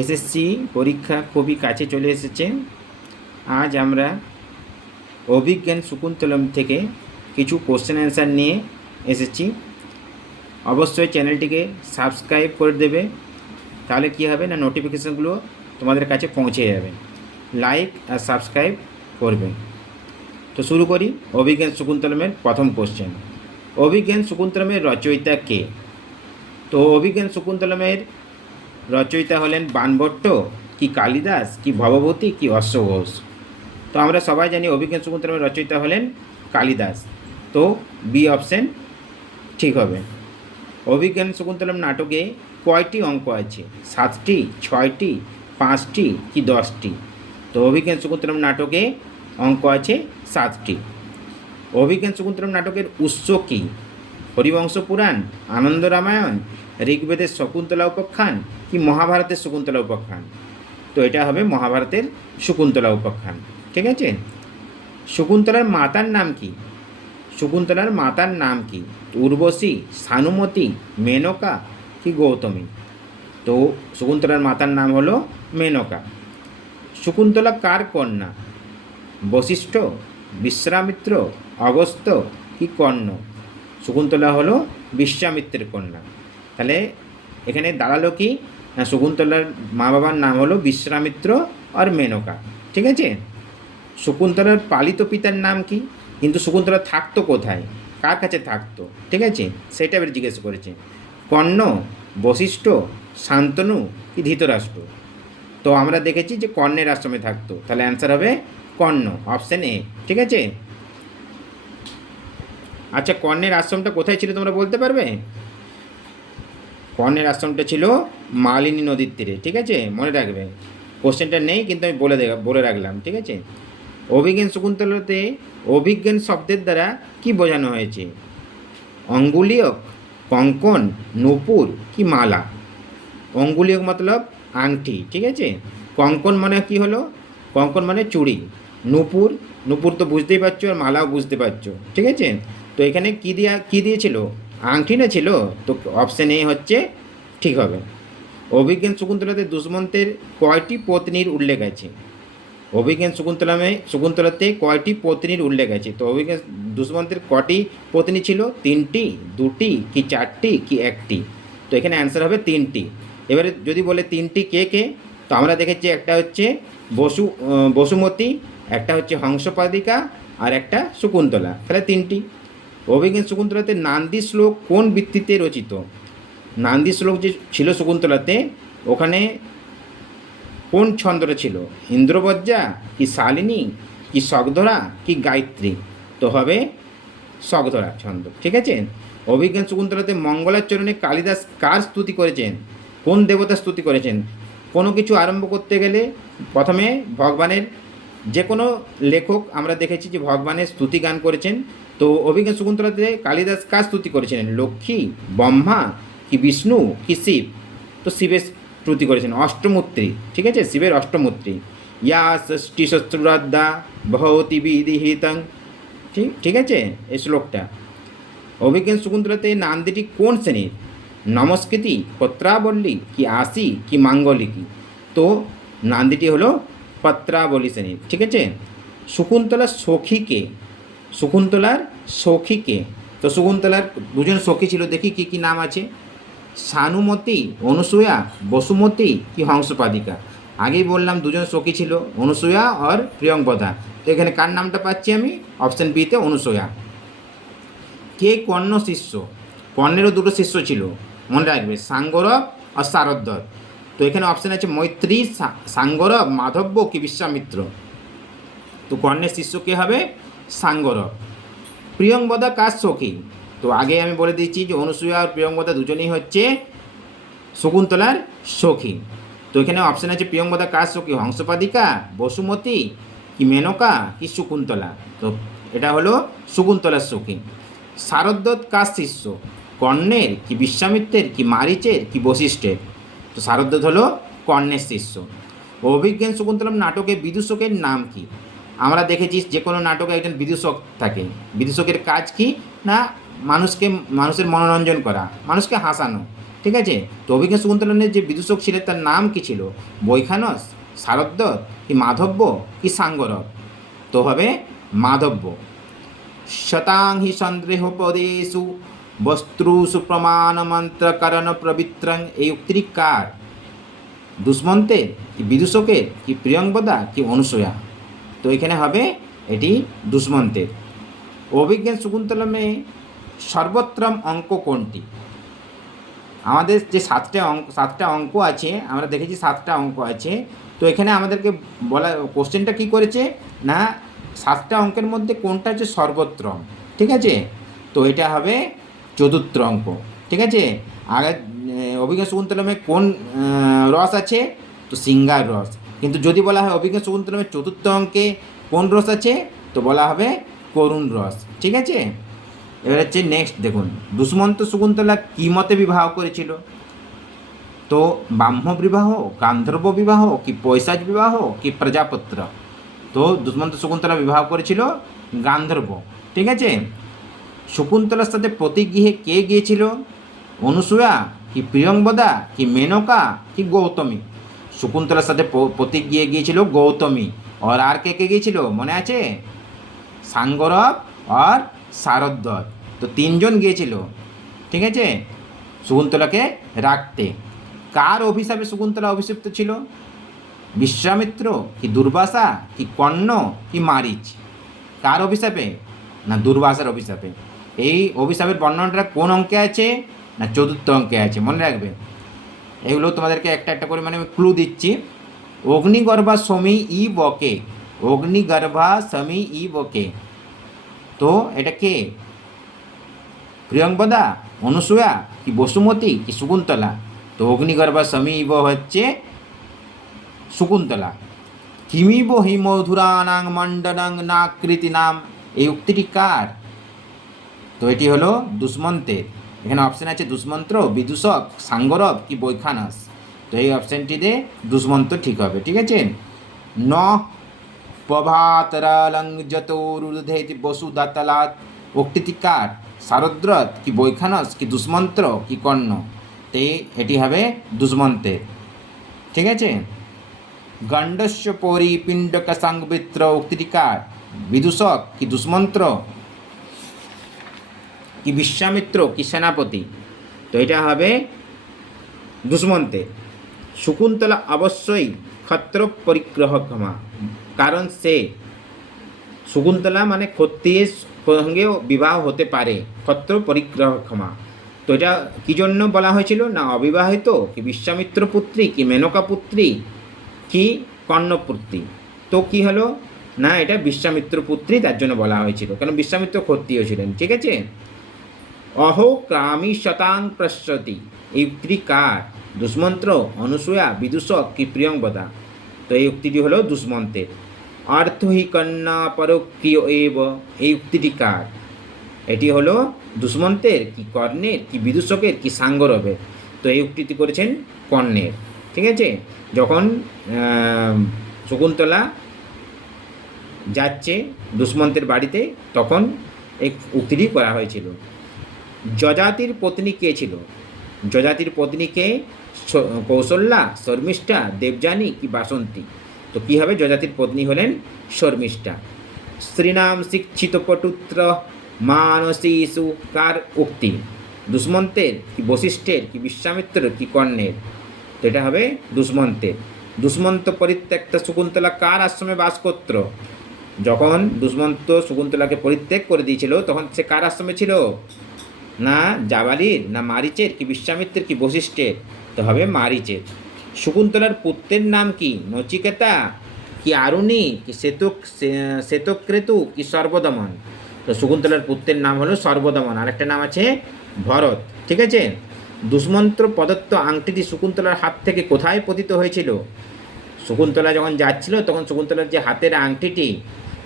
SSC পরীক্ষা খুবই কাছে চলে এসেছে। আজ আমরা অভিজ্ঞান শকুন্তলম থেকে কিছু কোশ্চেন অ্যান্সার নিয়ে এসেছি। অবশ্যই চ্যানেলটিকে সাবস্ক্রাইব করে দেবে, তাহলে কী হবে না, নোটিফিকেশানগুলো তোমাদের কাছে পৌঁছে যাবে। লাইক আর সাবস্ক্রাইব করবে। তো শুরু করি অভিজ্ঞান শকুন্তলমের প্রথম কোশ্চেন। অভিজ্ঞান শকুন্তলমের রচয়িতা কে? তো অভিজ্ঞান শকুন্তলমের রচয়িতা হলেন বাণভট্ট, কি কালিদাস, কি ভবভূতি, কি অশ্বঘোষ? তো আমরা সবাই জানি অভিজ্ঞান শকুন্তলমের রচয়িতা হলেন কালিদাস। তো বি অপশন ঠিক হবে। অভিজ্ঞান শকুন্তলম নাটকে কয়টি অঙ্ক আছে? 7টি, 6টি, 5টি কি 10টি? তো অভিজ্ঞান শকুন্তলম নাটকে অঙ্ক আছে 7টি। অভিজ্ঞান শকুন্তলম নাটকের উৎস কী? হরিবংশ পুরাণ, আনন্দ রামায়ণ, ঋগ্বেদের শকুন্তলা উপাখ্যান কি মহাভারতের শকুন্তলা উপাখ্যান? তো এটা হবে মহাভারতের শকুন্তলা উপাখ্যান। ঠিক আছে। শকুন্তলার মাতার নাম কি? শকুন্তলার মাতার নাম কি? উর্বশী, সানুমতি, মেনকা কি গৌতমী? তো শকুন্তলার মাতার নাম হলো মেনকা। শকুন্তলা কার কন্যা? বশিষ্ঠ, বিশ্বামিত্র, অগস্ত্য কি কর্ণ? শকুন্তলা হলো বিশ্বামিত্রের কন্যা। তাহলে এখানে দাঁড়ালো কি না, শকুন্তলার মা বাবার নাম হলো বিশ্বামিত্র আর মেনকা। ঠিক আছে। শকুন্তলার পালিত পিতার নাম কি? কিন্তু শকুন্তলা থাকতো কোথায়, কার কাছে থাকতো? ঠিক আছে, সেটা এবার জিজ্ঞেস করেছে। কর্ণ, বশিষ্ঠ, শান্তনু কি ধৃতরাষ্ট্র? তো আমরা দেখেছি যে কর্ণের আশ্রমে থাকতো, তাহলে অ্যান্সার হবে কর্ণ, অপশান এ। ঠিক আছে। আচ্ছা, কর্ণের আশ্রমটা কোথায় ছিল তোমরা বলতে পারবে? কর্ণের আশ্রমটা ছিল মালিনী নদীর তীরে। ঠিক আছে, মনে রাখবে। কোশ্চেনটা নেই কিন্তু আমি বলে রাখলাম। ঠিক আছে। অভিজ্ঞান শকুন্তলাতে অভিজ্ঞান শব্দের দ্বারা কি বোঝানো হয়েছে? অঙ্গুলীয়ক, কঙ্কন, নূপুর কি মালা? অঙ্গুলীয়ক মতলব আংটি। ঠিক আছে। কঙ্কন মানে কি হলো? কঙ্কন মানে চুড়ি। নূপুর, নূপুর তো বুঝতেই পারছো, আর মালাও বুঝতে পারছো। ঠিক আছে। তো এখানে কী দিয়েছিল? আংটি না ছিল? তো অপশান এ হচ্ছে ঠিক হবে। অভিজ্ঞান শকুন্তলাতে দুষ্মন্তের কয়টি পত্নীর উল্লেখ আছে? অভিজ্ঞান শকুন্তলাতে কয়টি পত্নীর উল্লেখ আছে? তো অভিজ্ঞান দুষ্মন্তের কটি পত্নী ছিল? 3টি, 2টি কি 4টি কি 1টি? তো এখানে অ্যান্সার হবে 3টি। এবারে যদি বলে 3টি কে কে, তো আমরা দেখেছি একটা হচ্ছে বসুমতী, একটা হচ্ছে হংসপাদিকা, আর একটা শকুন্তলা। তাহলে 3টি। অভিজ্ঞান শকুন্তলাতে নান্দি শ্লোক কোন বৃত্তিতে রচিত? নান্দি শ্লোক যে ছিল শকুন্তলাতে, ওখানে কোন ছন্দটা ছিল? ইন্দ্রবজ্জা কি শালিনী কি শগধরা কি গায়ত্রী? তো হবে শগধরা ছন্দ। ঠিক আছে। অভিজ্ঞান শকুন্তলাতে মঙ্গলাচরণে কালিদাস কার স্তুতি করেছেন? কোন দেবতার স্তুতি করেছেন? কোনো কিছু আরম্ভ করতে গেলে প্রথমে ভগবানের, যে কোনো লেখক আমরা দেখেছি যে ভগবানের স্তুতি গান করেছেন। তো অভিজ্ঞান শকুন্তলাতে কালিদাস কার স্তুতি করেছিলেন? লক্ষ্মী, ব্রহ্মা কি বিষ্ণু কি শিব? তো শিবের স্তুতি করেছেন, অষ্টমূর্তি। ঠিক আছে, শিবের অষ্টমূর্তি। ইয়া ষষ্ঠী শস্ত্রুরাধ্যা ভবতি বিধিহিতং। ঠিক আছে এই শ্লোকটা। অভিজ্ঞান শকুন্তলাতে নান্দিটি কোন শ্রেণীর? নমস্কৃতি, পত্রাবলী কি আশি কি মাঙ্গলিকী? তো নান্দিটি হলো পত্রাবলী শ্রেণীর। ঠিক আছে। শকুন্তলার সখীকে, শকুন্তলার সখীকে, তো শকুন্তলার দুজন সখী ছিল, দেখি কি কি নাম আছে। সানুমতি, অনুসূয়া, বসুমতী কি হংসপাদিকা? আগেই বললাম দুজন সখী ছিল, অনুসূয়া আর প্রিয়ঙ্বদা। তো এখানে কার নামটা পাচ্ছি আমি? অপশান বিতে অনুসূয়া। কে কর্ণ শিষ্য? কর্ণেরও দুটো শিষ্য ছিল, মনে রাখবে, সাঙ্গরব আর শারদ্বত। তো এখানে অপশান আছে মৈত্রী, সাঙ্গরব, মাধব্য কি বিশ্বামিত্র? তো কর্ণের শিষ্য কে হবে? সাঙ্গরব। প্রিয়ঙ্বদা কার সখী? তো আগে আমি বলে দিচ্ছি যে অনুসূয়া আর প্রিয়ঙ্বদা দুজনেই হচ্ছে শকুন্তলার সখী। তো এখানে অপশান আছে প্রিয়ঙ্বদা কার সখী? হংসপাদিকা, বসুমতী কি মেনকা কি শকুন্তলা? তো এটা হলো শকুন্তলার সখী। শারদ্বত কার শিষ্য? কর্ণের কি বিশ্বামিত্রের কি মারিচের কি বশিষ্ঠের? তো শারদ্বত হলো কর্ণের শিষ্য। অভিজ্ঞান শকুন্তলম নাটকে বিদূষকের নাম কি? আমরা দেখেছি যে কোনো নাটকে একজন বিদূষক থাকে। বিদূষকের কাজ কি না? মানুষের মনোরঞ্জন করা, মানুষকে হাসানো। ঠিক আছে। তো অভিজ্ঞান শকুন্তলার যে বিদূষক ছিলেন তার নাম কি ছিল? বৈখানস, শারদ্বত, কি মাধব্য, কি সাঙ্গরব? তো হবে মাধব্য। শতাং হি সন্দেহোপদেশু বস্ত্রুষু প্রমাণ মন্ত্রকরণ প্রবৃত্রং, এই উক্তিটি কার? দুষ্মন্তের, কি বিদূষকের, কি প্রিয়ংবদা, কি অনুসূয়া? তো এখানে হবে এটি দুষ্মন্তের। অভিজ্ঞান শকুন্তলমে সর্বোত্তম অঙ্ক কোনটি? আমাদের যে সাতটা অঙ্ক আছে, আমরা দেখেছি 7টা অঙ্ক আছে। তো এখানে আমাদেরকে বলা কোশ্চেনটা কী করেছে না 7টা অঙ্কের মধ্যে কোনটা হচ্ছে সর্বোত্তম, ঠিক আছে। তো এটা হবে চতুর্থ অঙ্ক, ঠিক আছে। আগে অভিজ্ঞান শকুন্তলমে কোন রস আছে? তো সিঙ্গার রস। কিন্তু যদি বলা হয় অভিজ্ঞান শকুন্তলমের চতুর্থ অঙ্কে কোন রস আছে, তো বলা হবে করুণ রস, ঠিক আছে। এবার হচ্ছে নেক্সট দেখুন, দুষ্মন্ত শকুন্তলা কী মতে বিবাহ করেছিল? তো ব্রাহ্ম বিবাহ, গান্ধর্ব বিবাহ, কি পৈশাচ বিবাহ, কি প্রজাপত্র? তো দুষ্মন্ত শকুন্তলা বিবাহ করেছিল গান্ধর্ব, ঠিক আছে। শকুন্তলার সাথে প্রতিগৃহে কে গিয়েছিল? অনুসূয়া, কি প্রিয়ংবদা, কি মেনকা, কি গৌতমী? শকুন্তলার সাথে প্রতিগৃহে গিয়েছিল গৌতমী। আর কে কে গিয়েছিল মনে আছে? সাঙ্গরব আর শারদ্বত। তো 3জন গিয়েছিল, ঠিক আছে, শকুন্তলাকে রাখতে। কার অভিশাপে শকুন্তলা অভিষিপ্ত ছিল? বিশ্বামিত্র, কি দুর্বাসা, কি কর্ণ, কি মারিচ? কার অভিশাপে? না দুর্বাসার অভিশাপে। এই অভিশাপের বর্ণনাটা কোন অঙ্কে আছে? না চতুর্থ অঙ্কে আছে, মনে রাখবে। এগুলো তোমাদেরকে একটা একটা করে মানে আমি ক্লু দিচ্ছি। অগ্নিগর্ভা সমী ই বকে, অগ্নিগর্ভা সমী ই বকে। তো এটা কে? প্রিয়ংবদা, অনুসূয়া, কি বসুমতী, কি শকুন্তলা? তো অগ্নিগর্ভা সমীব হচ্ছে শকুন্তলা। কিমিব হি মধুরানাং মণ্ডলং নাকৃতি নাম, এই উক্তিটি কার? তো এটি হলো দুষ্মন্তের। এখানে অপশান আছে দুষ্মন্ত্র, বিদূষক, সাঙ্গরব, কি বৈখানস। তো এই অপশানটিতে দুষ্মন্ত ঠিক হবে, ঠিক আছে। ন প্রভাতরালং যতোরুধেতি বসুদাতলাৎ, উক্তিটি কার? শারদ্রত, কি বৈখানস, কি দুষ্মন্ত্র, কি কর্ণ? তো এটি হবে দুষ্মন্তের, ঠিক আছে। গণ্ডস্য পরি পিণ্ডক সংবৃত্র, উক্তিটি কার? বিদূষক, কি দুষ্মন্ত্র, কি বিশ্বামিত্র, কি সেনাপতি? তো এটা হবে দুষ্মন্তের। শকুন্তলা অবশ্যই ক্ষত্র পরিগ্রহক্ষমা, কারণ সে শকুন্তলা মানে ক্ষত্রিয়ের সঙ্গেও বিবাহ হতে পারে, ক্ষত্র পরিগ্রহক্ষমা। তো এটা কী জন্য বলা হয়েছিল না অবিবাহিত, কি বিশ্বামিত্র পুত্রী, কি মেনকা পুত্রী, কি কর্ণপুত্রী? তো কি হলো না এটা বিশ্বামিত্র পুত্রী, তার জন্য বলা হয়েছিল, কারণ বিশ্বামিত্র ক্ষত্রিয় ছিলেন, ঠিক আছে। অহো ক্রামি শতাং প্রস্রতি, এই উক্তিটি কার? দুষ্মন্ত্র, অনুসূয়া, বিদূষক, কি প্রিয়ংবদা? তো এই উক্তিটি হলো দুষ্মন্তের। অর্থ হি কন্যা পরক্রিয় এব, এই উক্তিটি কার? এটি হলো দুষ্মন্তের, কি কর্ণের, কি বিদূষকের, কি সাঙ্গরবের? তো এই উক্তিটি করেছেন কর্ণের, ঠিক আছে। যখন শকুন্তলা যাচ্ছে দুষ্মন্তের বাড়িতে তখন এই উক্তিটি করা হয়েছিল। যজাতির পত্নী কে ছিল? যজাতির পত্নীকে কৌশল্যা, শর্মিষ্ঠা, দেবযানী, কি বাসন্তী? তো কী হবে? যজাতির পত্নী হলেন শর্মিষ্ঠা। শ্রীনাম শিক্ষিত পটুত্র মানসীষু, কার উক্তি? দুষ্মন্তের, কি বশিষ্ঠের, কি বিশ্বামিত্রের, কি কর্ণের? তো এটা হবে দুষ্মন্তের। দুষ্মন্ত পরিত্যক্ত শকুন্তলা কার আশ্রমে বাস করত? যখন দুষ্মন্ত শকুন্তলাকে পরিত্যাগ করে দিয়েছিল তখন সে কার আশ্রমে ছিল? না জাবালির, না মারিচের, কি বিশ্বামিত্রের, কি বশিষ্ঠের? তো হবে মারিচের। শকুন্তলার পুত্রের নাম কি? নচিকেতা, কি আরুণী, কি শ্বেতক্রেতু, কি সর্বদমন? তো শকুন্তলার পুত্রের নাম হলো সর্বদমন, আর একটা নাম আছে ভরত, ঠিক আছে। দুষ্মন্ত প্রদত্ত আংটিটি শকুন্তলার হাত থেকে কোথায় পতিত হয়েছিল? শকুন্তলা যখন যাচ্ছিল তখন শকুন্তলার যে হাতের আংটিটি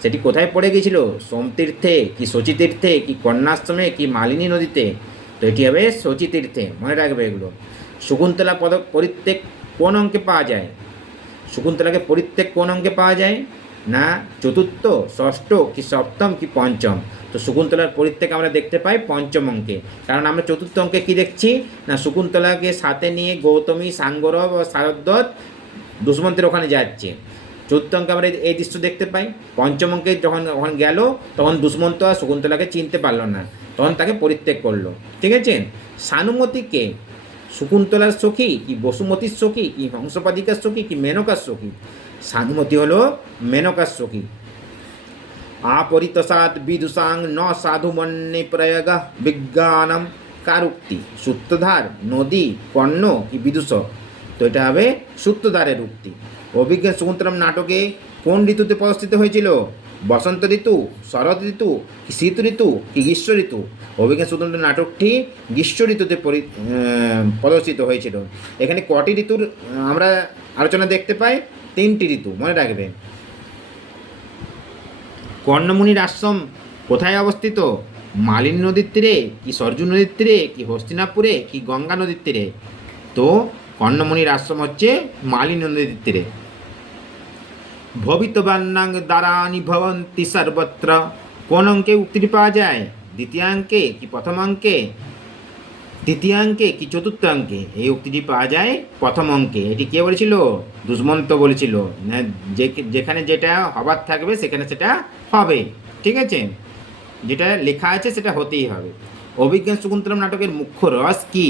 সেটি কোথায় পড়ে গিয়েছিল? সোমতীর্থে, কি শচীতীর্থে, কি কন্যাশ্রমে, কি মালিনী নদীতে? তো এটি হবে শচীতীর্থে, মনে রাখবে এগুলো। শকুন্তলা পরিত্যাগ কোন অঙ্কে পাওয়া যায়? শকুন্তলাকে পরিত্যাগ কোন অঙ্কে পাওয়া যায়? না চতুর্থ, ষষ্ঠ কি সপ্তম কি পঞ্চম? তো শকুন্তলার পরিত্যাগ আমরা দেখতে পাই পঞ্চম অঙ্কে। কারণ আমরা চতুর্থ অঙ্কে কি দেখছি না শকুন্তলাকে সাথে নিয়ে গৌতমী, সাঙ্গরব ও শারদ্বত দুষ্মন্তের ওখানে যাচ্ছে। চতুর্থ অঙ্কে আমরা এই দৃশ্য দেখতে পাই। পঞ্চম অঙ্কে যখন ওখানে গেল তখন দুষ্মন্ত আর শকুন্তলাকে চিনতে পারলো না, তখন তাকে পরিত্যাগ করলো। ঠিক আছে। সানুমতিকে শকুন্তলার সখী কি বসুমতীর সখী কি হংসপাদিকার সখী কি মেনকার সখী? সানুমতি হলো মেনকার সখী। আপরিতসাদ বিদুষাং ন সাধু মন্যে প্রয়োগ বিজ্ঞানম, কার উক্তি? সূত্রধার, নদী, কর্ণ কি বিদূষক? তো এটা হবে সূত্রধারের উক্তি। অভিজ্ঞ শকুন্তলম নাটকে কোন ঋতুতে প্রদর্শিত হয়েছিল? বসন্ত ঋতু, শরৎ ঋতু কি শীত ঋতু কি গ্রীষ্ম ঋতু? অভিজ্ঞ শকুন্তলম নাটকটি গ্রীষ্ম ঋতুতে প্রদর্শিত হয়েছিল। এখানে কটি ঋতুর আমরা আলোচনা দেখতে পাই? 3টি ঋতু, মনে রাখবেন। কর্ণমুনির আশ্রম কোথায় অবস্থিত? মালিনী নদীর তীরে কি সরজু নদীর তীরে কি হস্তিনাপুরে কি গঙ্গা নদীর তীরে? তো কর্ণমুনির আশ্রম হচ্ছে মালিনী নদীর তীরে। ভবিতবান্নাং দ্বারানি ভবন্তি সর্বত্র, কোন অঙ্কে উক্তিটি পাওয়া যায়? দ্বিতীয়াঙ্কে কি প্রথমাঙ্কে, তৃতীয়াঙ্কে কি চতুর্থাঙ্কে? এই উক্তিটি পাওয়া যায় প্রথম অঙ্কে। এটি কে বলেছিল? দুষ্মন্ত বলেছিল। যেখানে যেটা হবার থাকবে সেখানে সেটা হবে। ঠিক আছে, যেটা লেখা আছে সেটা হতেই হবে। অভিজ্ঞান শকুন্তলম নাটকের মুখ্য রস কি?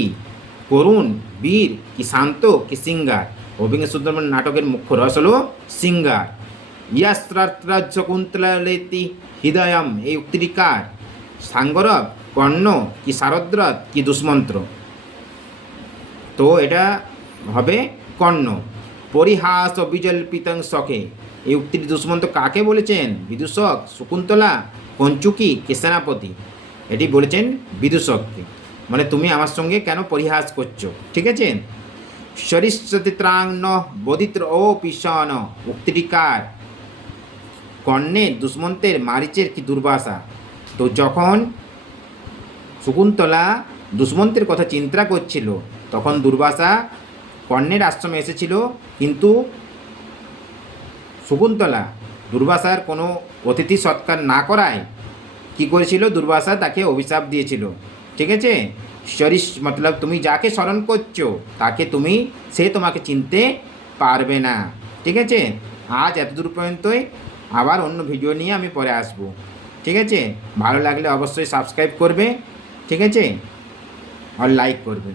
করুণ, বীর কি শান্ত কি সিঙ্গার? অভিজ্ঞান শকুন্তলম নাটকের মুখ্য রস হলো সিঙ্গার। ইয়াস্ত্রাত্রা শকুন্তলেতি হৃদয়ম, এই উক্তিটি কার? সাঙ্গরব, কর্ণ কি শারদ্রত কি দুষ্মন্ত্র? তো এটা হবে কর্ণ। পরিহাস ও বিজল্পিতং সখে, এই উক্তিটি দুষ্মন্ত কাকে বলেছেন? বিদূষক, শকুন্তলা, পঞ্চুকি কি সেনাপতি? এটি বলেছেন বিদূষককে। মানে তুমি আমার সঙ্গে কেন পরিহাস করছো? ঠিক আছে। সরিষ্যতিত্রাং ন বোধিত্র ও পিষণ, উক্তিটি কার? কর্ণের, দুষ্মন্তের, মারিচের কি দুর্বাসা? তো যখন শকুন্তলা দুষ্মন্তের কথা চিন্তা করছিল তখন দুর্বাসা কর্ণের আশ্রমে এসেছিল, কিন্তু শকুন্তলা দুর্বাসার কোনো অতিথি সৎকার না করায় কি করেছিল? দুর্বাসা তাকে অভিশাপ দিয়েছিল। ঠিক আছে। শরিস মতলব তুমি যাকে স্মরণ করছো তাকে সে তোমাকে চিনতে পারবে না। ঠিক আছে। আজ এতদূর পর্যন্তই। আবার অন্য ভিডিও নিয়ে আমি পরে আসবো। ঠিক আছে। ভালো লাগলে অবশ্যই সাবস্ক্রাইব করবে। ঠিক আছে, আর লাইক করবে।